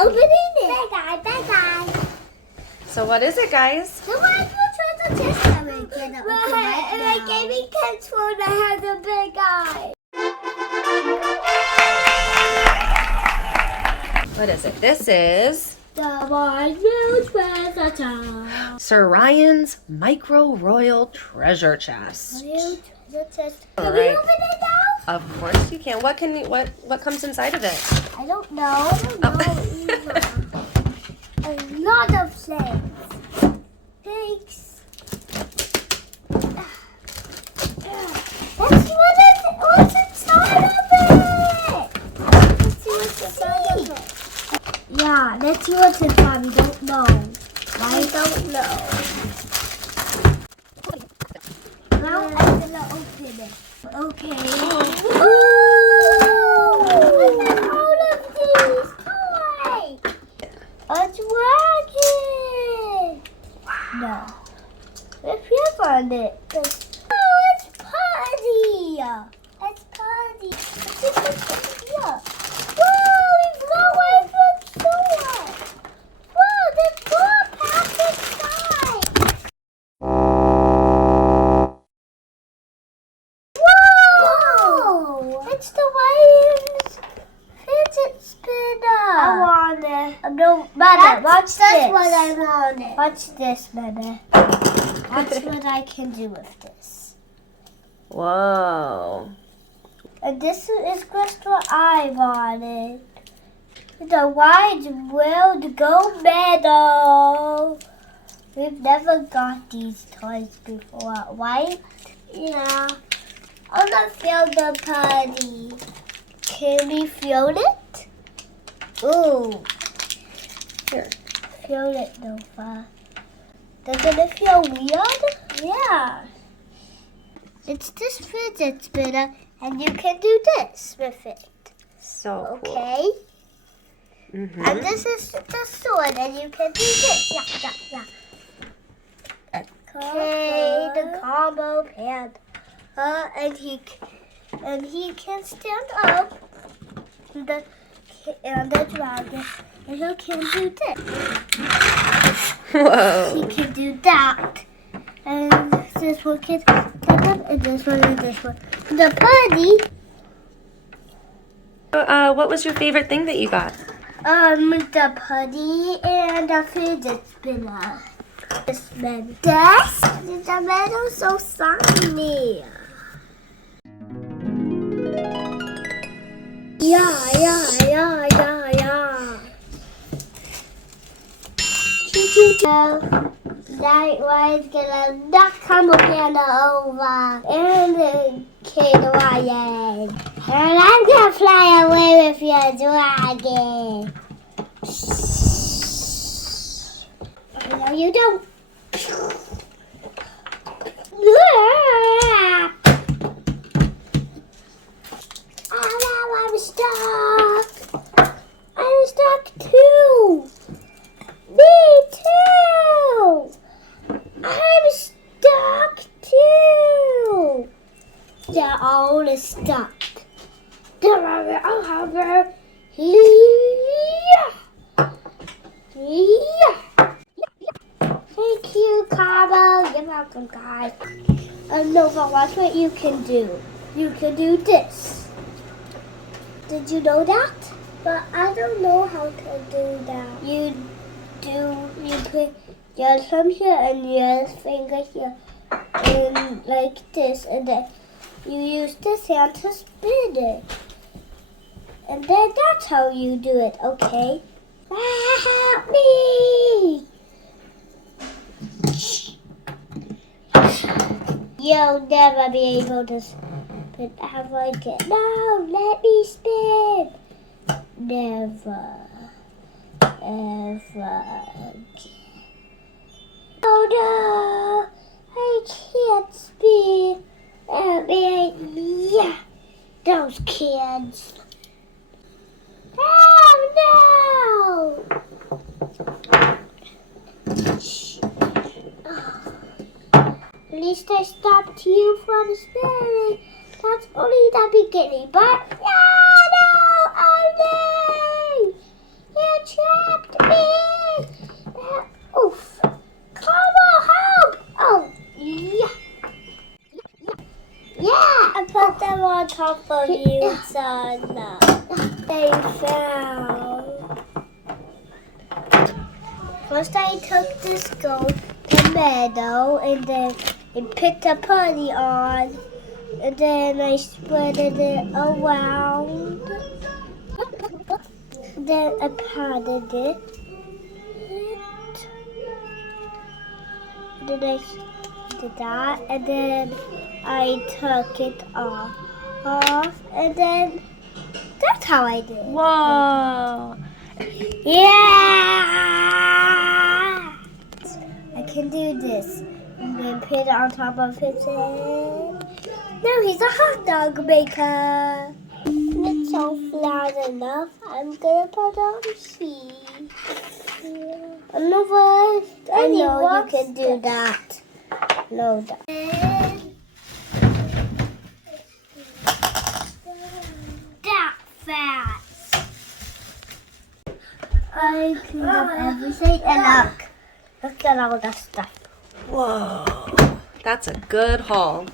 Opening it. Bad guy. So what is it, guys? The one who tried to test them and get it open right now. And I gave me control to have the big eye. What is it? This is The White Milk Treasure Chest. Sir Ryan's Micro Royal Treasure Chest. Treasure chest. All Can right. we open it now? Of course you can. What comes inside of it? I don't know. Either. A lot of things. Thanks. Let's see what's inside of it. Let's see what's inside of it. Yeah, let's see what's inside. We don't know. I don't know. Now I'm gonna open it. Okay. Look at all of these toys. A dragon. No. Let's flip on it. Oh, it's Putty. It's Putty. Let's see what's here. Whoa, we've got one from store. Whoa, there's more packs inside. Whoa! It's the Ryan's fidget spinner. I want it. No, Mother, watch this. That's what I wanted. Watch this, Mother. Watch what I can do with this. Whoa. And this is just what I wanted. The Wide World Gold Medal. We've never got these toys before, right? Yeah. I'm gonna feel the putty. Can we feel it? Ooh. Here. Feel it, Nova. Does it feel weird? Yeah. It's this fidget spinner, and you can do this with it. So cool. Okay? Mm-hmm. And this is the sword, and you can do this. Yeah. Okay, the combo pad. And he can stand up and the dragon, and he can do this. Whoa. He can do that. And this one can stand up, and this one, and this one. The putty. What was your favorite thing that you got? The putty and the fidget spinner. This man. The metal's so shiny. Yeah. That was gonna knock Panda over and the kid Ryan. And I'm gonna fly away with your dragon. No, you don't. I'm stuck. I'm stuck too. Me too. I'm stuck too. They're all stuck. Thank you, Carlo. You're welcome, guys. Nova, watch what you can do. You can do this. Did you know that? But I don't know how to do that. You put your thumb here and your finger here, and like this, and then you use this hand to spin it. And then that's how you do it, okay? Help me! You'll never be able to spin ever again. No, let me spin. Never, ever again. Oh no, I can't spin. Yeah, those kids. Oh no! At least I stopped you from spinning. That's only the beginning, but no, only! You tried. top of you, Sana. They fell. First I took this gold tomato and then I put the putty on. And then I spreaded it around. Then I patted it. Then I did that. And then I took it off. And then that's how I did it. Whoa. Yeah! I can do this. I'm going to put it on top of his head. Now he's a hot dog maker. It's so flat enough. I'm going to put on cheese. I know you can do that. No, that. That fast. I cleaned up everything and look at all that stuff. Whoa. That's a good haul.